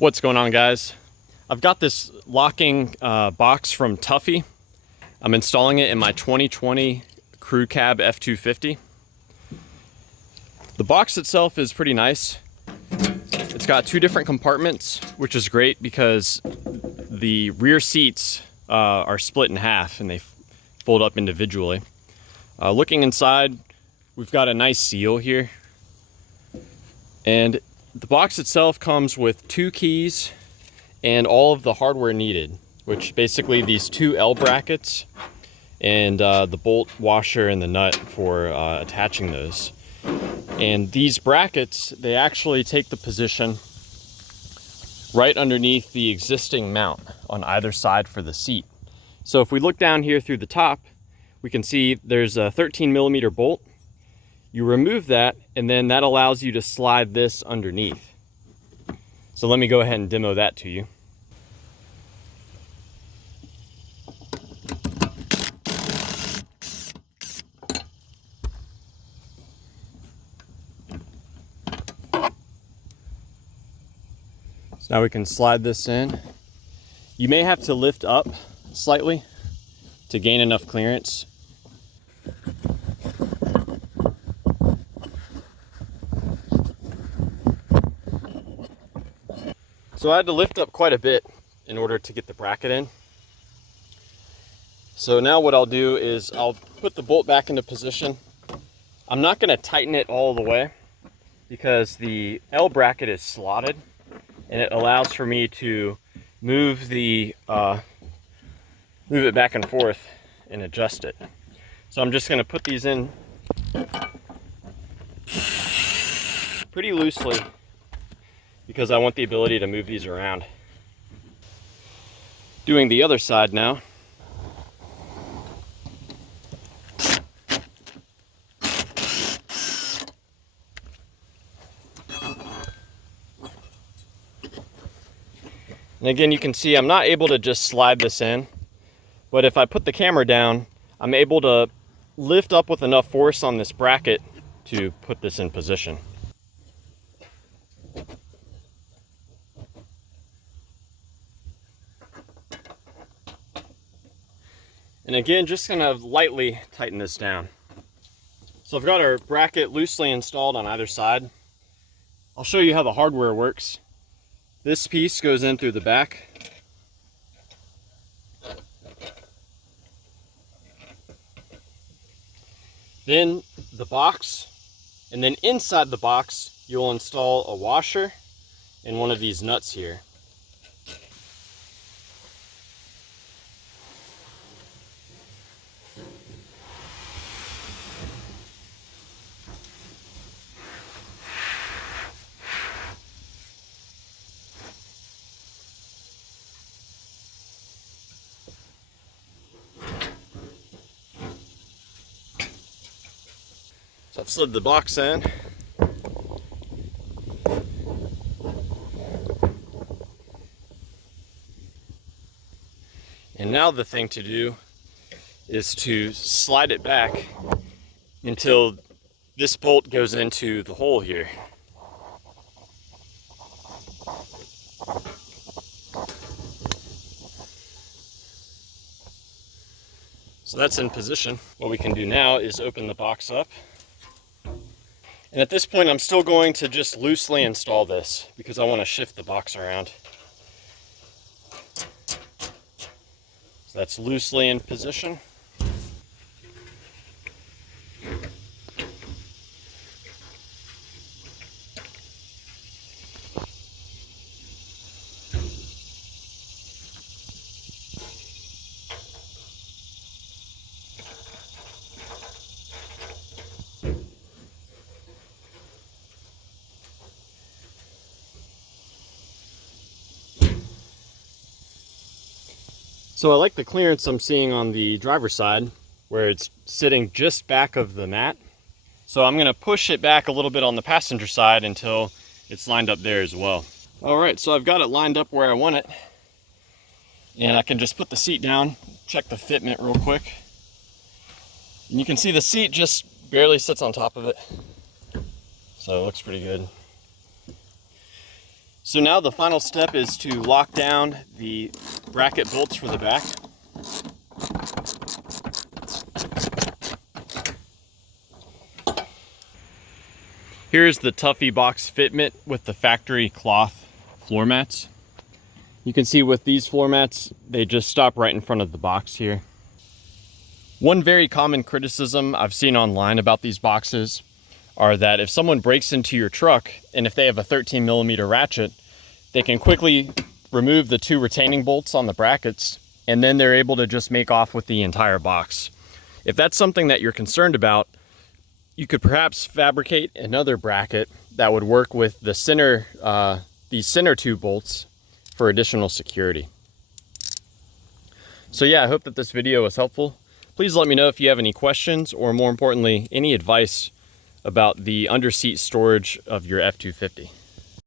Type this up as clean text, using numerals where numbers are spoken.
What's going on, guys? I've got this locking box from Tuffy. I'm installing it in my 2020 crew cab F250. The box itself is pretty nice. It's got two different compartments, which is great because the rear seats are split in half and they fold up individually. Looking inside, we've got a nice seal here. And the box itself comes with 2 keys and all of the hardware needed, which basically these 2 L brackets and the bolt washer and the nut for attaching those. And these brackets, they actually take the position right underneath the existing mount on either side for the seat. So if we look down here through the top, we can see there's a 13mm bolt. You remove that, and then that allows you to slide this underneath. So let me go ahead and demo that to you. So now we can slide this in. You may have to lift up slightly to gain enough clearance. So I had to lift up quite a bit in order to get the bracket in. So now what I'll do is I'll put the bolt back into position. I'm not going to tighten it all the way because the L bracket is slotted and it allows for me to move it back and forth and adjust it. So I'm just going to put these in pretty loosely because I want the ability to move these around. Doing the other side now. And again, you can see I'm not able to just slide this in, but if I put the camera down, I'm able to lift up with enough force on this bracket to put this in position. And again, just gonna lightly tighten this down. So I've got our bracket loosely installed on either side. I'll show you how the hardware works. This piece goes in through the back. Then the box, and then inside the box, you'll install a washer and one of these nuts here. So I've slid the box in. And now the thing to do is to slide it back until this bolt goes into the hole here. So that's in position. What we can do now is open the box up. And at this point, I'm still going to just loosely install this because I want to shift the box around. So that's loosely in position. So I like the clearance I'm seeing on the driver's side where it's sitting just back of the mat. So I'm going to push it back a little bit on the passenger side until it's lined up there as well. All right, so I've got it lined up where I want it. And I can just put the seat down, check the fitment real quick. And you can see the seat just barely sits on top of it. So it looks pretty good. So now the final step is to lock down the bracket bolts for the back. Here's the Tuffy box fitment with the factory cloth floor mats. You can see with these floor mats, they just stop right in front of the box here. One very common criticism I've seen online about these boxes are that if someone breaks into your truck and if they have a 13mm ratchet, they can quickly remove the 2 retaining bolts on the brackets and then they're able to just make off with the entire box. If that's something that you're concerned about, you could perhaps fabricate another bracket that would work with the center, these center 2 bolts for additional security. So yeah, I hope that this video was helpful. Please let me know if you have any questions or more importantly, any advice about the under seat storage of your F250.